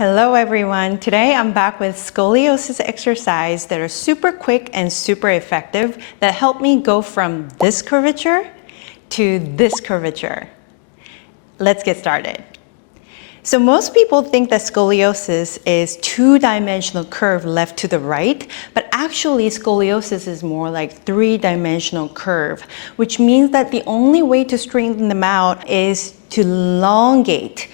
Hello everyone. Today I'm back with scoliosis exercise that are super quick and super effective that help me go from this curvature to this curvature. Let's get started. So most people think that scoliosis is two-dimensional curve left to the right, but actually scoliosis is more like three-dimensional curve, which means that the only way to straighten them out is to elongate,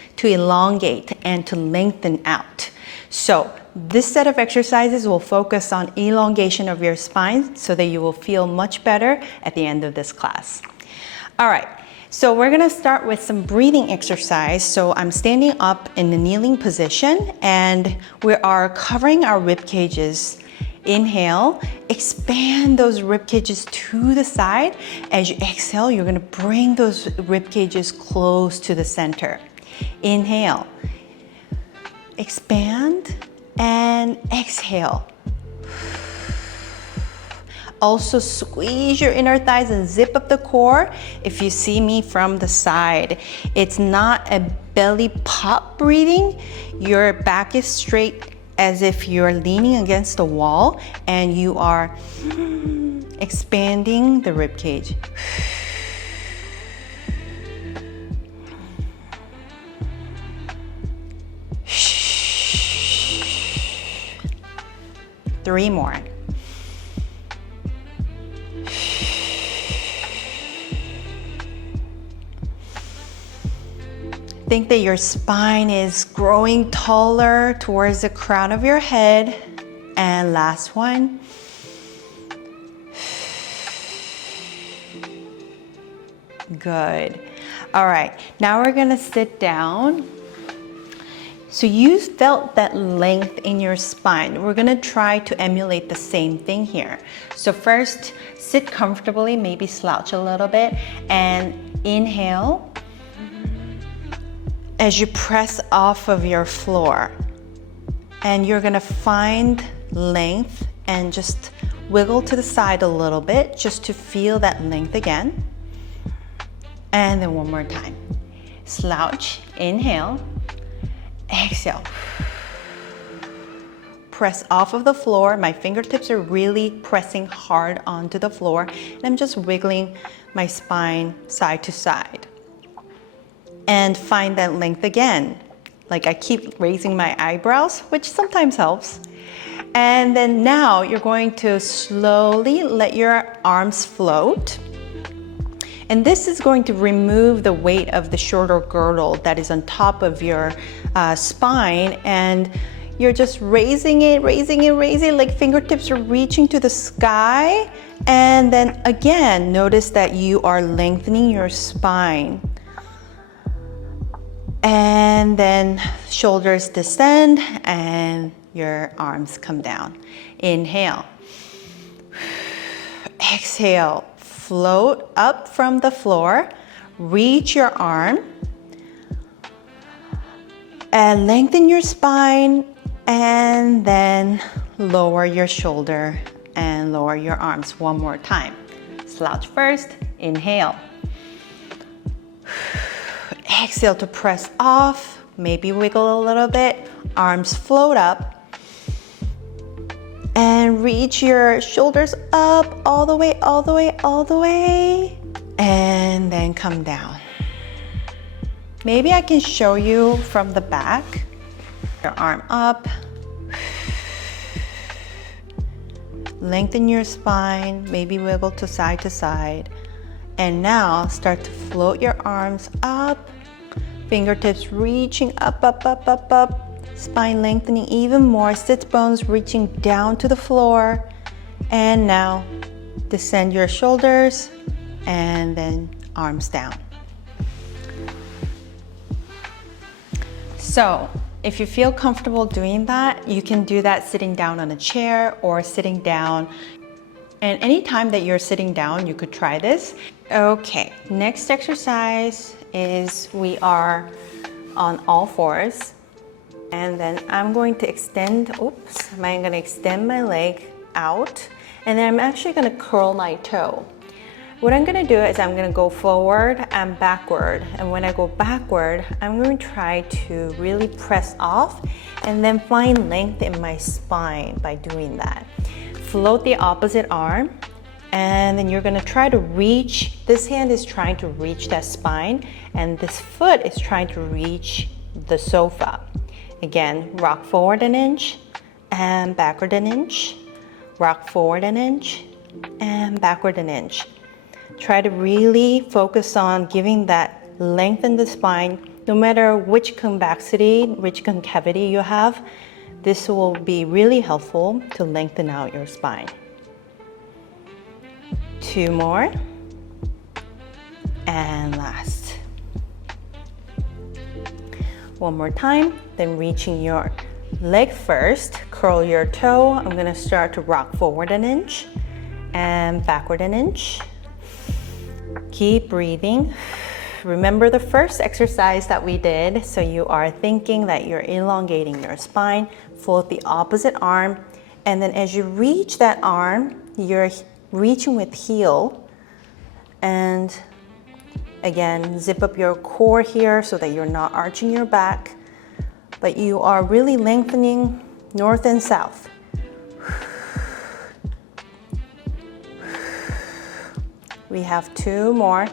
and to lengthen out. So this set of exercises will focus on elongation of your spine so that you will feel much better at the end of this class. All right. So we're gonna start with some breathing exercise. So I'm standing up in the kneeling position and we are covering our rib cages. Inhale, expand those rib cages to the side. As you exhale, you're gonna bring those rib cages close to the center. Inhale, expand and exhale. Also squeeze your inner thighs and zip up the core. If you see me from the side, it's not a belly pop breathing. Your back is straight as if you're leaning against the wall and you are expanding the rib cage. Three more. Think that your spine is growing taller towards the crown of your head. And last one. Good. All right, now we're gonna sit down. So you felt that length in your spine. We're gonna try to emulate the same thing here. So first, sit comfortably, maybe slouch a little bit, and inhale as you press off of your floor. And you're gonna find length and just wiggle to the side a little bit just to feel that length again. And then one more time. Slouch, inhale, exhale. Press off of the floor. My fingertips are really pressing hard onto the floor. And I'm just wiggling my spine side to side. And find that length again. Like I keep raising my eyebrows, which sometimes helps. And then now you're going to slowly let your arms float. And this is going to remove the weight of the shoulder girdle that is on top of your spine. And you're just raising it, like fingertips are reaching to the sky. And then again, notice that you are lengthening your spine. And then shoulders descend and your arms come down. Inhale. Exhale. Float up from the floor. Reach your arm. And lengthen your spine. And then lower your shoulder and lower your arms one more time. Slouch first. Inhale. Exhale to press off, maybe wiggle a little bit, arms float up, and reach your shoulders up all the way, and then come down. Maybe I can show you from the back. Your arm up, lengthen your spine, maybe wiggle to side, and now start to float your arms up. Fingertips reaching up, spine lengthening even more, sit bones reaching down to the floor. And now descend your shoulders and then arms down. So if you feel comfortable doing that, you can do that sitting down on a chair or sitting down. And anytime that you're sitting down, you could try this. Okay, next exercise is we are on all fours. And then I'm going to extend my leg out. And then I'm actually gonna curl my toe. What I'm gonna do is I'm gonna go forward and backward. And when I go backward, I'm going to try to really press off and then find length in my spine by doing that. Float the opposite arm, and then you're gonna try to reach, this hand is trying to reach that spine, and this foot is trying to reach the sofa. Again, rock forward an inch, and backward an inch, rock forward an inch, and backward an inch. Try to really focus on giving that length in the spine, no matter which convexity, which concavity you have. This will be really helpful to lengthen out your spine. 2 more, and last. One more time, then reaching your leg first, curl your toe. I'm gonna start to rock forward an inch and backward an inch. Keep breathing. Remember the first exercise that we did, so you are thinking that you're elongating your spine. Float the opposite arm, and then as you reach that arm, you're reaching with heel, and again, zip up your core here so that you're not arching your back, but you are really lengthening north and south. We have 2 more.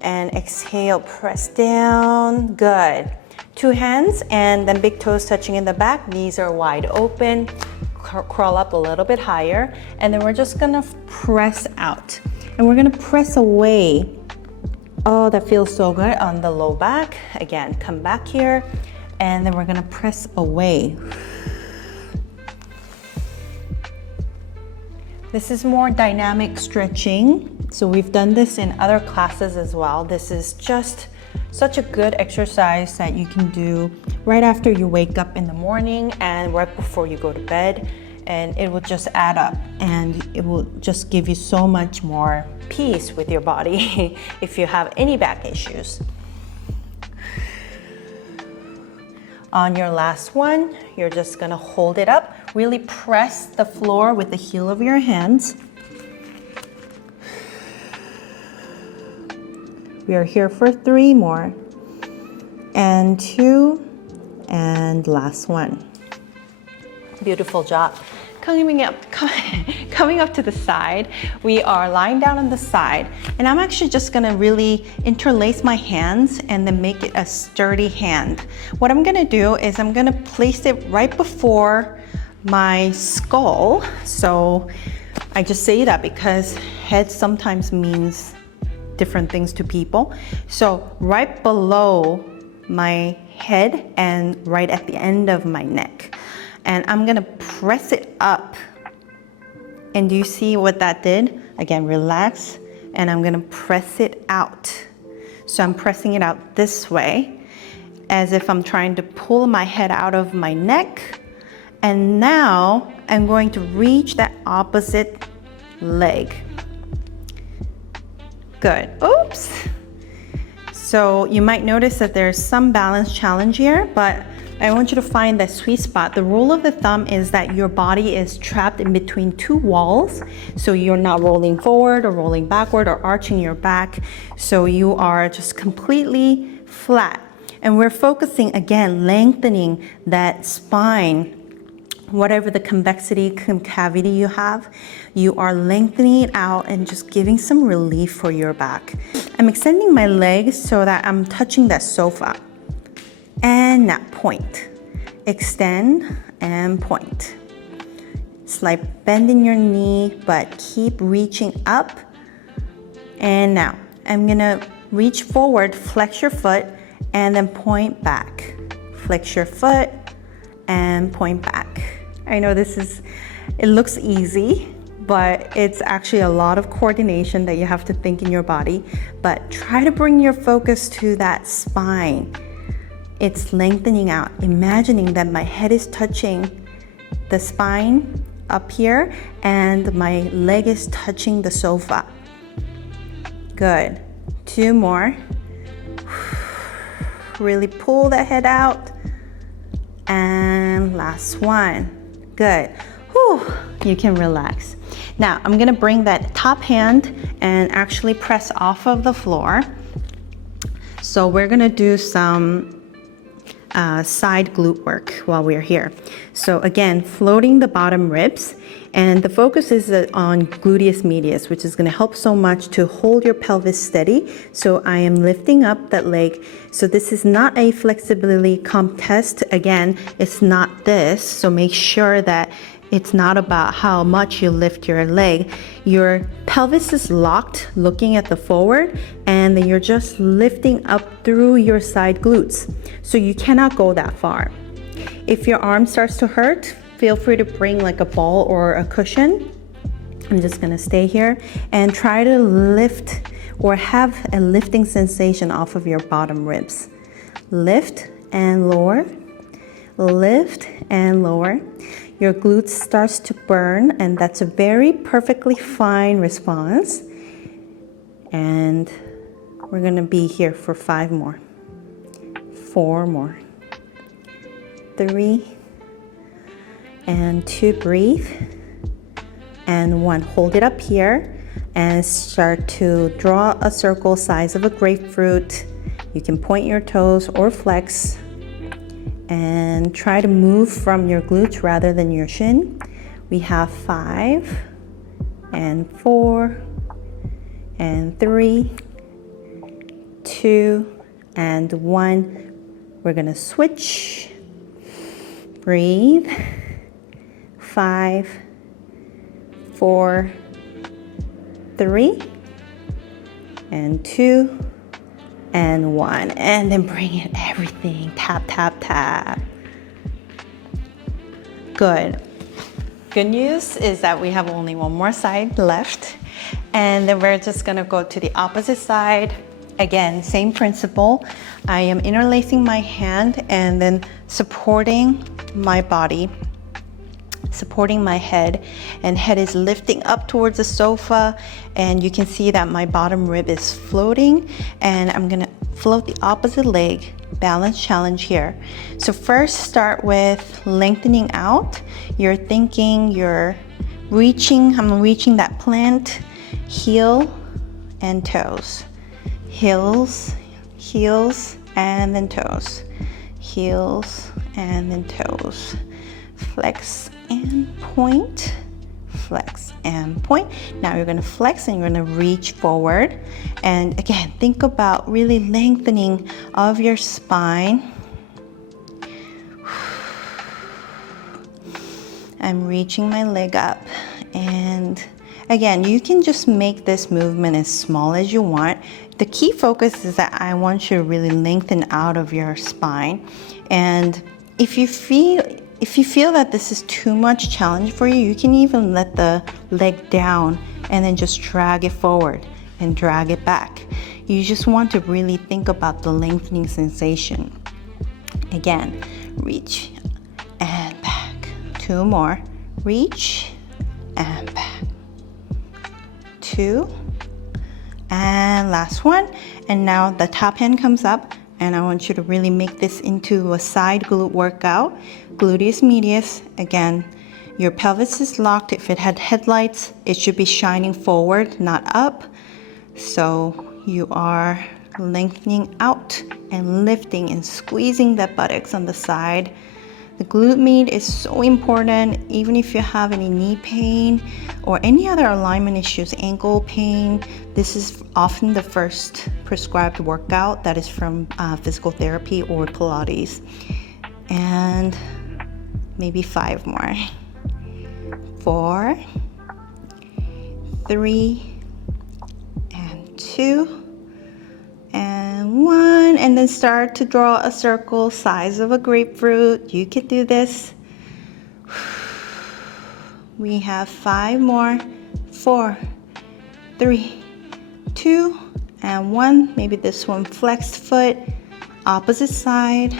And exhale, press down, good. 2 hands, and then big toes touching in the back, knees are wide open. Crawl up a little bit higher, and then we're just gonna press out. And we're gonna press away. Oh, that feels so good on the low back. Again, come back here, and then we're gonna press away. This is more dynamic stretching. So we've done this in other classes as well. This is just such a good exercise that you can do right after you wake up in the morning and right before you go to bed, and it will just add up, and it will just give you so much more peace with your body if you have any back issues. On your last one, you're just gonna hold it up, really press the floor with the heel of your hands. We are here for 3 more, and 2, and last one. Beautiful job. Coming up to the side, we are lying down on the side, and I'm actually just gonna really interlace my hands and then make it a sturdy hand. What I'm gonna do is I'm gonna place it right before my skull. So I just say that because head sometimes means different things to people. So right below my head and right at the end of my neck. And I'm gonna press it up. And do you see what that did? Again, relax, and I'm gonna press it out. So I'm pressing it out this way, as if I'm trying to pull my head out of my neck. And now I'm going to reach that opposite leg. Good. Oops. So you might notice that there's some balance challenge here, but I want you to find that sweet spot. The rule of the thumb is that your body is trapped in between 2 walls, so you're not rolling forward or rolling backward or arching your back, so you are just completely flat. And we're focusing, again, lengthening that spine. Whatever the convexity, concavity you have, you are lengthening it out and just giving some relief for your back. I'm extending my legs so that I'm touching that sofa. And now point. Extend and point. Slight bend in your knee, but keep reaching up. And now I'm gonna reach forward, flex your foot, and then point back. Flex your foot and point back. I know it looks easy, but it's actually a lot of coordination that you have to think in your body. But try to bring your focus to that spine. It's lengthening out, imagining that my head is touching the spine up here and my leg is touching the sofa. Good. 2 more. Really pull the head out. And last one. Good. Whew. You can relax. Now I'm gonna bring that top hand and actually press off of the floor. So we're gonna do some side glute work while we're here. So again, floating the bottom ribs, and the focus is on gluteus medius, which is going to help so much to hold your pelvis steady. So I am lifting up that leg. So this is not a flexibility comp test. Again, it's not this. So make sure that it's not about how much you lift your leg. Your pelvis is locked, looking at the forward, and then you're just lifting up through your side glutes. So you cannot go that far. If your arm starts to hurt, feel free to bring like a ball or a cushion. I'm just gonna stay here and try to lift or have a lifting sensation off of your bottom ribs. Lift and lower, lift and lower. Your glutes starts to burn, and that's a very perfectly fine response. And we're gonna be here for 5 more, 4 more, 3, and 2, breathe, and 1. Hold it up here and start to draw a circle size of a grapefruit. You can point your toes or flex, and try to move from your glutes rather than your shin. We have 5 and 4 and 3, 2 and 1. We're gonna switch. Breathe. 5, 4, 3 and 2 and 1, and then bring in everything. Tap, tap, tap. Good. Good news is that we have only one more side left, and then we're just gonna go to the opposite side. Again, same principle. I am interlacing my hand and then supporting my body, supporting my head, and head is lifting up towards the sofa, and you can see that my bottom rib is floating, and I'm gonna float the opposite leg. Balance challenge here. So first start with lengthening out. You're thinking you're reaching, I'm reaching that plant, heel and toes. Heels, heels, and then toes. Heels, and then toes. Flex and point, flex and point. Now you're gonna flex and you're gonna reach forward. And again, think about really lengthening of your spine. I'm reaching my leg up, and again, you can just make this movement as small as you want. The key focus is that I want you to really lengthen out of your spine. And if you feel that this is too much challenge for you, you can even let the leg down and then just drag it forward and drag it back. You just want to really think about the lengthening sensation. Again, reach and back. 2 more. Reach and back. 2. And last one. And now the top hand comes up, and I want you to really make this into a side glute workout. Gluteus medius. Again, your pelvis is locked. If it had headlights, it should be shining forward, not up. So you are lengthening out and lifting and squeezing the buttocks on the side. The glute med is so important, even if you have any knee pain or any other alignment issues, ankle pain. This is often the first prescribed workout that is from physical therapy or Pilates. And maybe 5 more. 4, 3, and 2, and 1, and then start to draw a circle size of a grapefruit. You can do this. We have 5 more. 4, 3, 2, and 1. Maybe this one flexed foot, opposite side.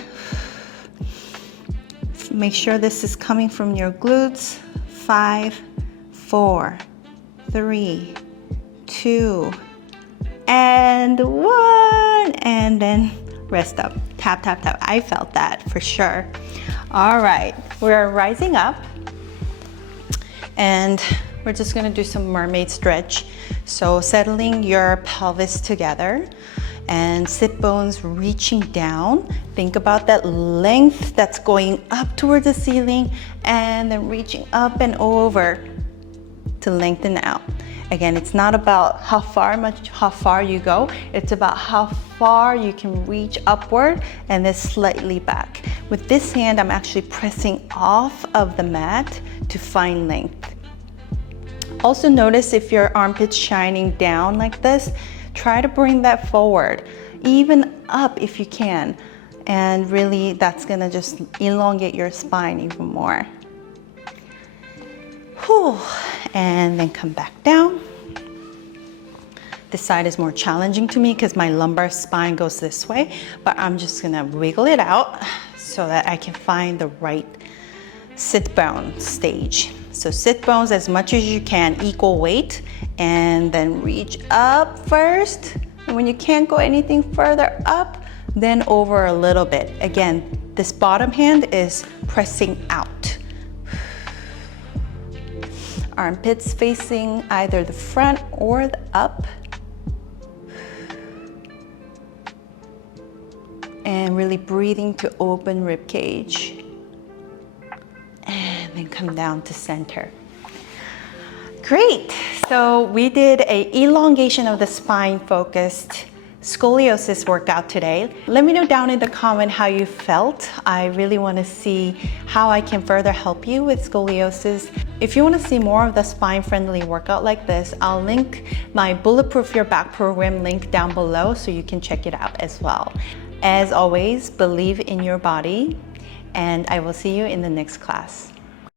Make sure this is coming from your glutes. 5, 4, 3, 2, and 1, and then rest up. Tap, tap, tap. I felt that for sure. All right, we're rising up, and we're just gonna do some mermaid stretch. So settling your pelvis together, and sit bones reaching down. Think about that length that's going up towards the ceiling and then reaching up and over to lengthen out. Again, it's not about how far you go, it's about how far you can reach upward and then slightly back. With this hand, I'm actually pressing off of the mat to find length. Also notice if your armpit's shining down like this, try to bring that forward, even up if you can. And really, that's gonna just elongate your spine even more. Whew. And then come back down. This side is more challenging to me because my lumbar spine goes this way, but I'm just gonna wiggle it out so that I can find the right sit bone stage. So sit bones as much as you can, equal weight, and then reach up first. And when you can't go anything further up, then over a little bit. Again, this bottom hand is pressing out. Armpits facing either the front or the up. And really breathing to open rib cage. And then come down to center. Great, so we did an elongation of the spine focused scoliosis workout today. Let me know down in the comment how you felt. I really want to see how I can further help you with scoliosis. If you want to see more of the spine-friendly workout like this, I'll link my Bulletproof Your Back program link down below so you can check it out as well. As always, believe in your body, and I will see you in the next class.